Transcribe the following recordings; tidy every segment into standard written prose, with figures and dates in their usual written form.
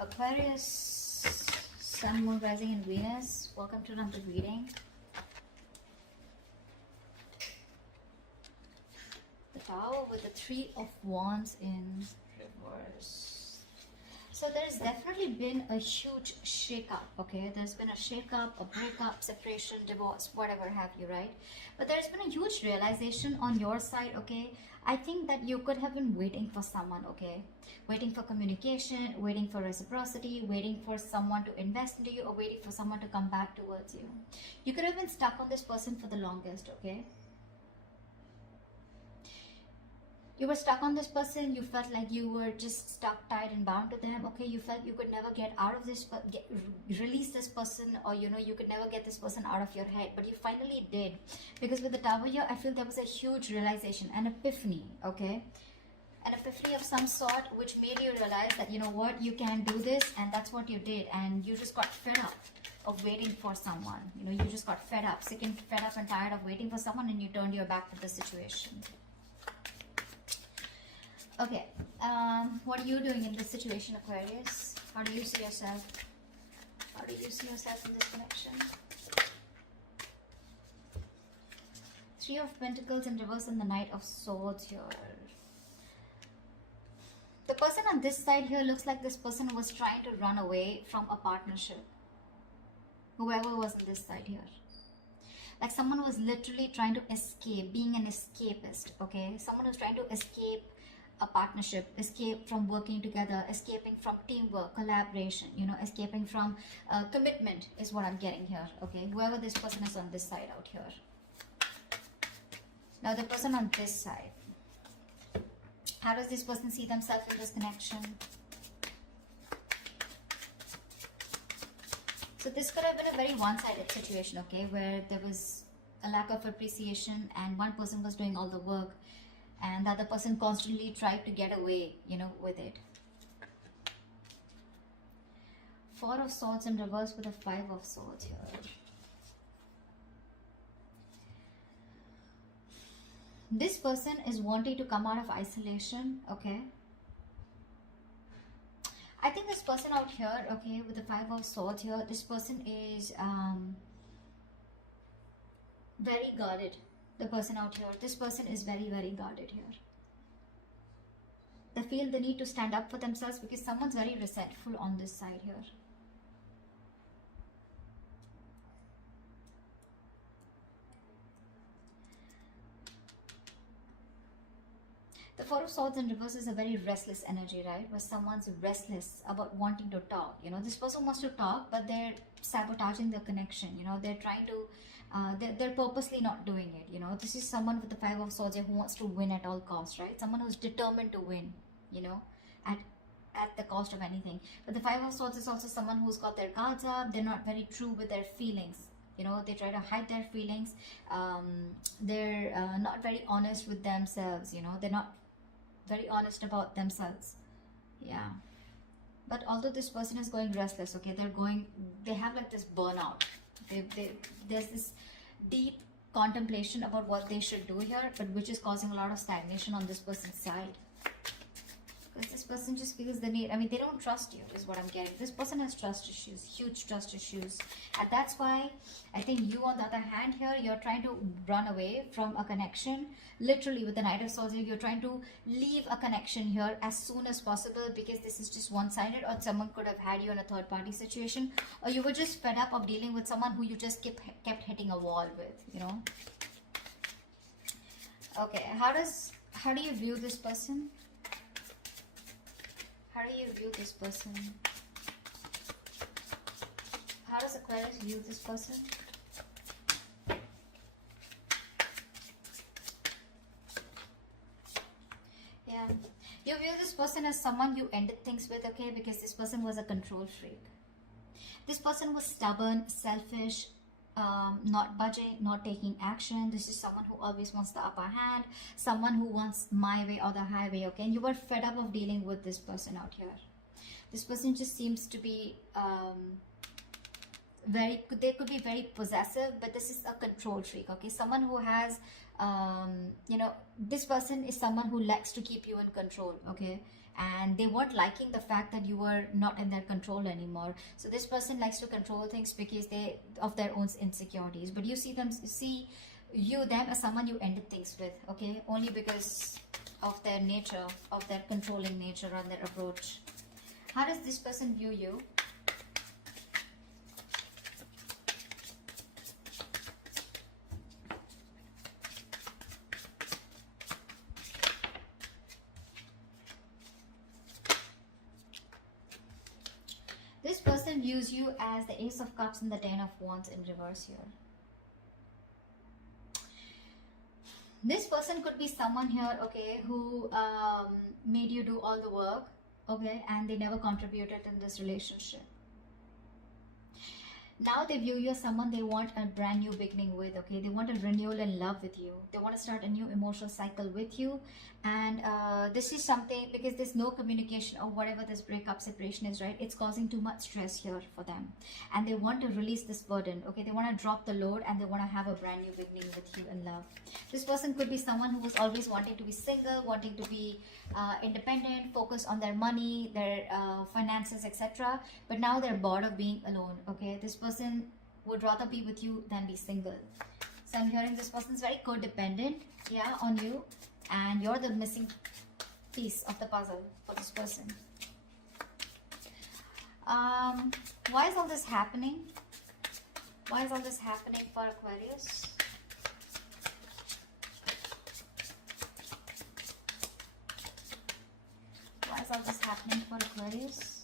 Aquarius, Sun, Moon, Rising, and Venus. Welcome to another reading. The Tower with the Three of Wands in reverse. So there's definitely been a huge shake-up, okay? There's been a shake-up, a breakup, separation, divorce, whatever have you, right? But there's been a huge realization on your side, okay? I think that you could have been waiting for someone, okay? Waiting for communication, waiting for reciprocity, waiting for someone to invest into you, or waiting for someone to come back towards you. You could have been stuck on this person for the longest, okay? You were stuck on this person, you felt like you were just stuck, tied and bound to them, okay? You felt you could never get out of this, release this person, or you know, you could never get this person out of your head, but you finally did. Because with the Tower here, I feel there was a huge realization, an epiphany, okay? An epiphany of some sort, which made you realize that, you know what, you can do this, and that's what you did, and you just got fed up of waiting for someone. You know, you just got fed up, fed up and tired of waiting for someone, and you turned your back to the situation. Okay, what are you doing in this situation, Aquarius? How do you see yourself? How do you see yourself in this connection? Three of Pentacles in reverse and the Knight of Swords here. The person on this side here looks like this person was trying to run away from a partnership. Whoever was on this side here. Like someone was literally trying to escape, being an escapist, okay? Someone who's trying to escape a partnership, escape from working together, escaping from teamwork, collaboration, you know, escaping from commitment is what I'm getting here, okay? Whoever this person is on this side out here. Now the person on this side, how does this person see themselves in this connection? So this could have been a very one-sided situation, okay, where there was a lack of appreciation and one person was doing all the work, and the other person constantly tried to get away, you know, with it. Four of Swords in reverse with a Five of Swords here. This person is wanting to come out of isolation, okay? I think this person out here, okay, with the Five of Swords here, this person is very guarded. The person out here, this person is very, very guarded here. They feel the need to stand up for themselves because someone's very resentful on this side here. The Four of Swords in reverse is a very restless energy, right? Where someone's restless about wanting to talk. You know, this person wants to talk, but they're sabotaging the connection. You know, they're trying to, they're purposely not doing it. You know, this is someone with the Five of Swords who wants to win at all costs, right? Someone who's determined to win, you know, at the cost of anything. But the Five of Swords is also someone who's got their guards up. They're not very true with their feelings. You know, they try to hide their feelings. They're not very honest with themselves. You know, they're not very honest about themselves. Yeah. But although this person is going restless, okay, they have like this burnout. There's this deep contemplation about what they should do here, but which is causing a lot of stagnation on this person's side. Because this person just feels the need. I mean, they don't trust you, is what I'm getting. This person has trust issues, huge trust issues. And that's why I think you, on the other hand here, you're trying to run away from a connection. Literally, with the Knight of Swords, you're trying to leave a connection here as soon as possible because this is just one-sided, or someone could have had you in a third-party situation, or you were just fed up of dealing with someone who you just kept hitting a wall with, you know. Okay, how do you view this person? How do you view this person? How does Aquarius view this person? Yeah. You view this person as someone you ended things with, okay? Because this person was a control freak. This person was stubborn, selfish, not budging, not taking action. This is someone who always wants the upper hand, someone who wants my way or the highway, okay? And you were fed up of dealing with this person out here. This person just seems to be they could be very possessive, but this is a control freak, okay? Someone who has you know, this person is someone who likes to keep you in control, okay? and they weren't liking the fact that you were not in their control anymore. So this person likes to control things because they of their own insecurities, but you see them as someone you ended things with, okay, only because of their nature, of their controlling nature and their approach. How does this person view you? This person views you as the Ace of Cups and the Ten of Wands in reverse here. This person could be someone here, okay, who made you do all the work, okay, and they never contributed in this relationship. Now they view you as someone they want a brand new beginning with, okay? They want a renewal in love with you. They want to start a new emotional cycle with you. And this is something, because there's no communication or whatever this breakup separation is, right? It's causing too much stress here for them. And they want to release this burden, okay? They want to drop the load and they want to have a brand new beginning with you in love. This person could be someone who was always wanting to be single, wanting to be independent, focused on their money, their finances, etc. But now they're bored of being alone, okay? This person would rather be with you than be single. So I'm hearing this person's very codependent, yeah, on you, and you're the missing piece of the puzzle for this person. Why is all this happening? Why is all this happening for Aquarius? Why is all this happening for Aquarius?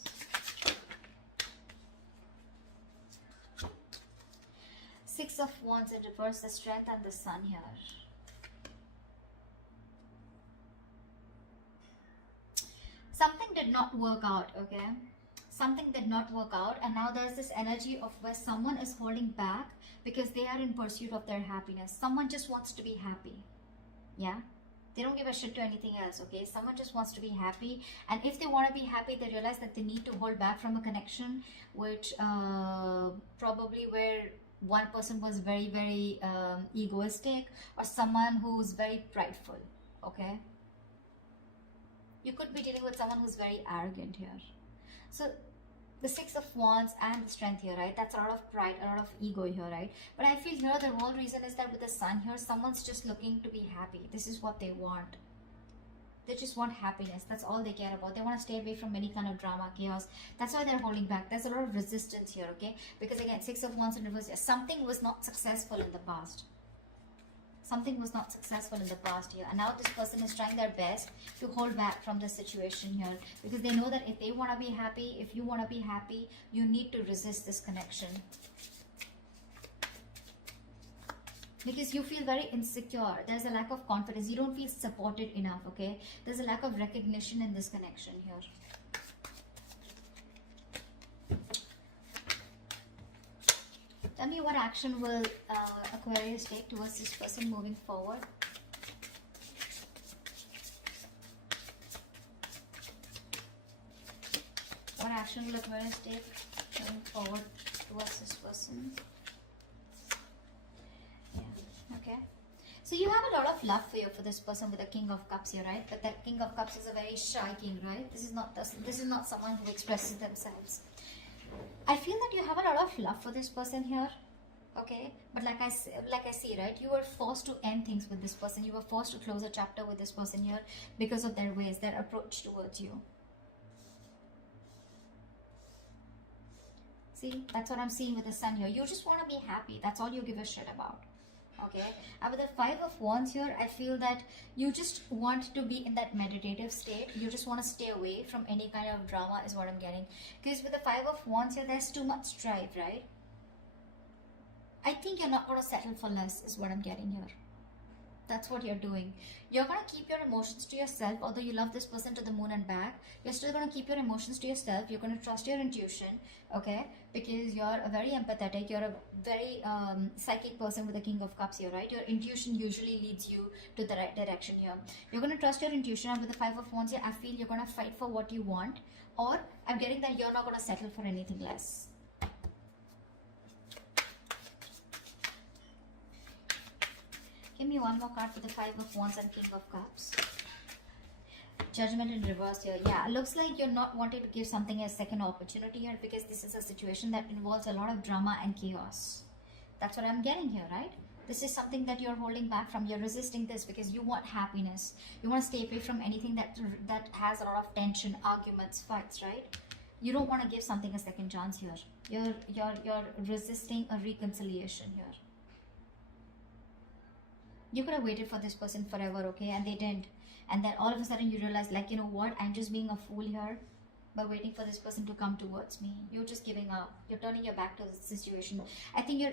Six of Wands in reverse, the Strength and the Sun here. Something did not work out, okay? Something did not work out, and now there's this energy of where someone is holding back because they are in pursuit of their happiness. Someone just wants to be happy, yeah? They don't give a shit to anything else, okay? Someone just wants to be happy, and if they want to be happy, they realize that they need to hold back from a connection which probably where one person was very, very egoistic, or someone who's very prideful, okay? You could be dealing with someone who's very arrogant here. So the Six of Wands and the Strength here, right? That's a lot of pride, a lot of ego here, right? But I feel here the whole reason is that with the Sun here, someone's just looking to be happy. This is what they want. They just want happiness. That's all they care about. They want to stay away from any kind of drama, chaos. That's why they're holding back. There's a lot of resistance here, okay? Because again, Six of Wands in reverse, something was not successful in the past. Something was not successful in the past here, and now this person is trying their best to hold back from the situation here, because they know that if they want to be happy, if you want to be happy, you need to resist this connection. Because you feel very insecure. There's a lack of confidence. You don't feel supported enough, okay? There's a lack of recognition in this connection here. Tell me what action will Aquarius take towards this person moving forward. What action will Aquarius take moving forward towards this person? Yeah, okay. So you have a lot of love for this person with the King of Cups here, right? But that King of Cups is a very shy king, right? This is not someone who expresses themselves. I feel that you have a lot of love for this person here, okay? But like I see, right? You were forced to end things with this person. You were forced to close a chapter with this person here because of their ways, their approach towards you. See, that's what I'm seeing with the Sun here. You just want to be happy. That's all you give a shit about. Okay, and with the Five of Wands here, I feel that you just want to be in that meditative state. You just want to stay away from any kind of drama is what I'm getting. Because with the Five of Wands here, there's too much strife, right? I think you're not going to settle for less is what I'm getting here. That's what you're doing. You're going to keep your emotions to yourself. Although you love this person to the moon and back, you're still going to keep your emotions to yourself. You're going to trust your intuition, okay? Because you're a very empathetic, you're a very psychic person with the King of Cups here, right? Your intuition usually leads you to the right direction here. You're going to trust your intuition, and with the Five of Wands here, I feel you're going to fight for what you want, or I'm getting that you're not going to settle for anything less. Give me one more card for the Five of Wands and King of Cups. Judgment in reverse here. Yeah, looks like you're not wanting to give something a second opportunity here, because this is a situation that involves a lot of drama and chaos. That's what I'm getting here, right? This is something that you're holding back from. You're resisting this because you want happiness. You want to stay away from anything that has a lot of tension, arguments, fights, right? You don't want to give something a second chance here. You're resisting a reconciliation here. You could have waited for this person forever, okay, and they didn't. And then all of a sudden you realize, like, you know what, I'm just being a fool here by waiting for this person to come towards me. You're just giving up. You're turning your back to the situation. I think you're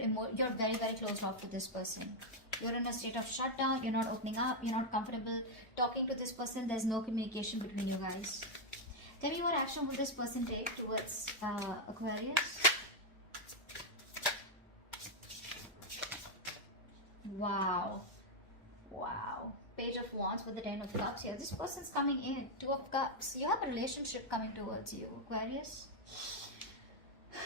very, very closed off to this person. You're in a state of shutdown. You're not opening up. You're not comfortable talking to this person. There's no communication between you guys. Tell me what action will this person take towards Aquarius? Wow. Wow. Page of Wands with the 10 of Cups here. This person's coming in. 2 of Cups. You have a relationship coming towards you, Aquarius.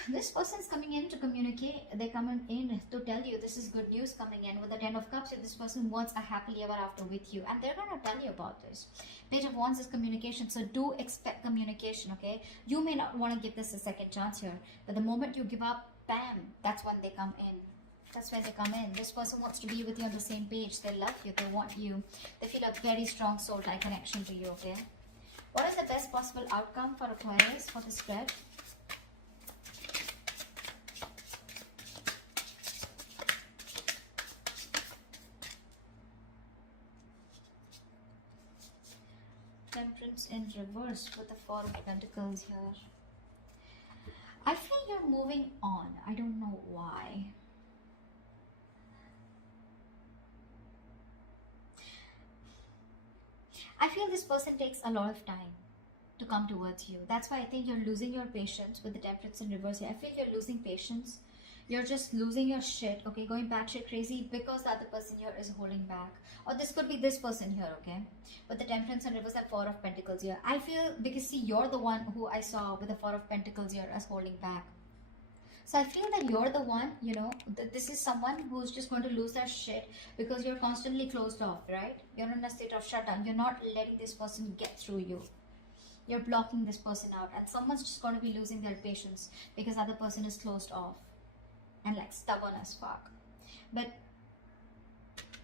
This person's coming in to communicate. They're coming in to tell you this is good news coming in. With the 10 of Cups, this person wants a happily ever after with you. And they're going to tell you about this. Page of Wands is communication. So do expect communication, okay? You may not want to give this a second chance here. But the moment you give up, bam, that's when they come in. That's where they come in. This person wants to be with you on the same page. They love you. They want you. They feel a very strong soul-like connection to you, okay? What is the best possible outcome for Aquarius for the spread? Temperance in reverse with the 4 of Pentacles here. I feel you're moving on. I don't know why. I feel this person takes a lot of time to come towards you. That's why I think you're losing your patience with the Temperance in reverse here. I feel you're losing patience. You're just losing your shit, okay? Going batshit crazy because the other person here is holding back. Or this could be this person here, okay? With the Temperance in reverse and 4 of Pentacles here. I feel, because see, you're the one who I saw with the 4 of Pentacles here as holding back. So I feel that you're the one, you know, this is someone who's just going to lose their shit because you're constantly closed off, right? You're in a state of shutdown. You're not letting this person get through you. You're blocking this person out. And someone's just going to be losing their patience because the other person is closed off and like stubborn as fuck. But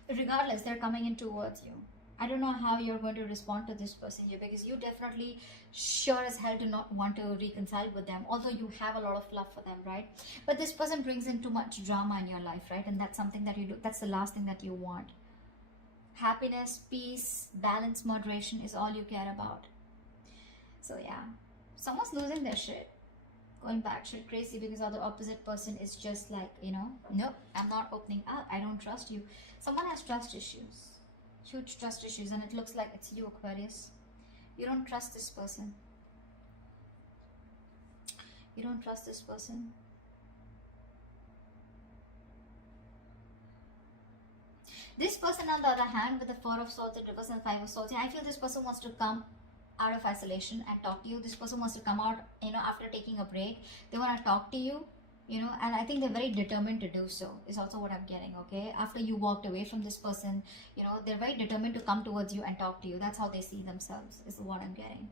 regardless, they're coming in towards you. I don't know how you're going to respond to this person here, because you definitely sure as hell do not want to reconcile with them, although you have a lot of love for them, right? But this person brings in too much drama in your life, right? And that's something that you do. That's the last thing that you want. Happiness, peace, balance, moderation is all you care about. So yeah, someone's losing their shit, going batshit crazy because the other opposite person is just like, you know, nope, I'm not opening up. I don't trust you. Someone has trust issues. Huge trust issues, and it looks like it's you, Aquarius. You don't trust this person. You don't trust this person. This person, on the other hand, with the 4 of Swords in reverse and 5 of Swords, I feel this person wants to come out of isolation and talk to you. This person wants to come out, you know, after taking a break. They want to talk to you. You know, and I think they're very determined to do so, is also what I'm getting, okay? After you walked away from this person, you know, they're very determined to come towards you and talk to you. That's how they see themselves, is what I'm getting.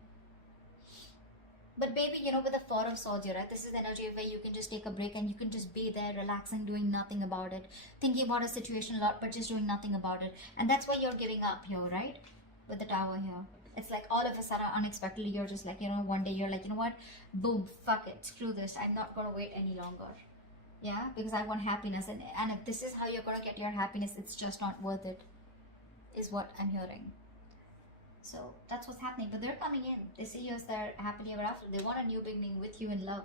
But baby, you know, with the 4 of Swords here, right? This is the energy where you can just take a break and you can just be there, relaxing, doing nothing about it. Thinking about a situation a lot, but just doing nothing about it. And that's why you're giving up here, right? With the Tower here. It's like all of a sudden, unexpectedly, you're just like, you know, one day you're like, you know what? Boom, fuck it, screw this. I'm not going to wait any longer. Yeah, because I want happiness. And if this is how you're going to get your happiness, it's just not worth it, is what I'm hearing. So that's what's happening. But they're coming in. They see you as their happily ever after. They want a new beginning with you in love.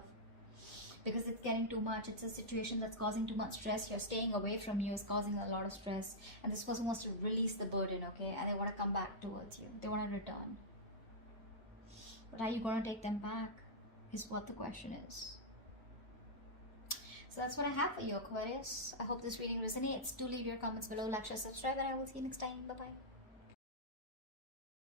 Because it's getting too much. It's a situation that's causing too much stress. You're staying away from you is causing a lot of stress. And this person wants to release the burden, okay? And they want to come back towards you. They want to return. But are you going to take them back? Is what the question is. So that's what I have for you, Aquarius. I hope this reading resonates. Do leave your comments below, like, share, subscribe, and I will see you next time. Bye-bye.